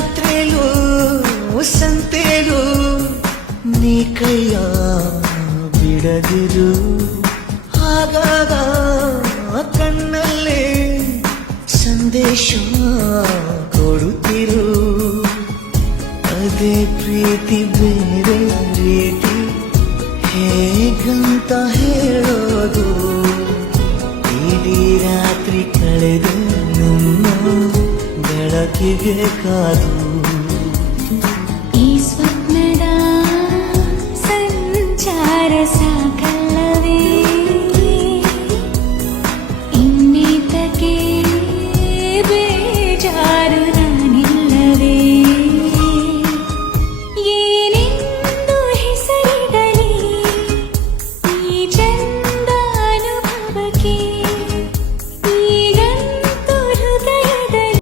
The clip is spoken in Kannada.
ಜಾತ್ರೆಲು ಸಂತೆಲು ನೀ ಕೈಯ ಬಿಡದಿರು ಆಗಾಗ ಕಣ್ಣಲ್ಲೇ ಸಂದೇಶ ಕೊಡುತ್ತಿರು ಅದೇ ಪ್ರೀತಿ ಬೇರೆ ರೀತಿ ಹೇಗಂತ ಹೇಳೋದು ಇಡೀ ರಾತ್ರಿ ಕಳೆದ ನನ್ನ ಬೆಳಕಿಗೆ ಕಾದು ಈ ಸ್ವಪ್ನದ ಸಂಚಾರ ಸಾಕಲ್ಲವೇ ಇನ್ನೀತಕ್ಕೆ ಬೇಜಾರು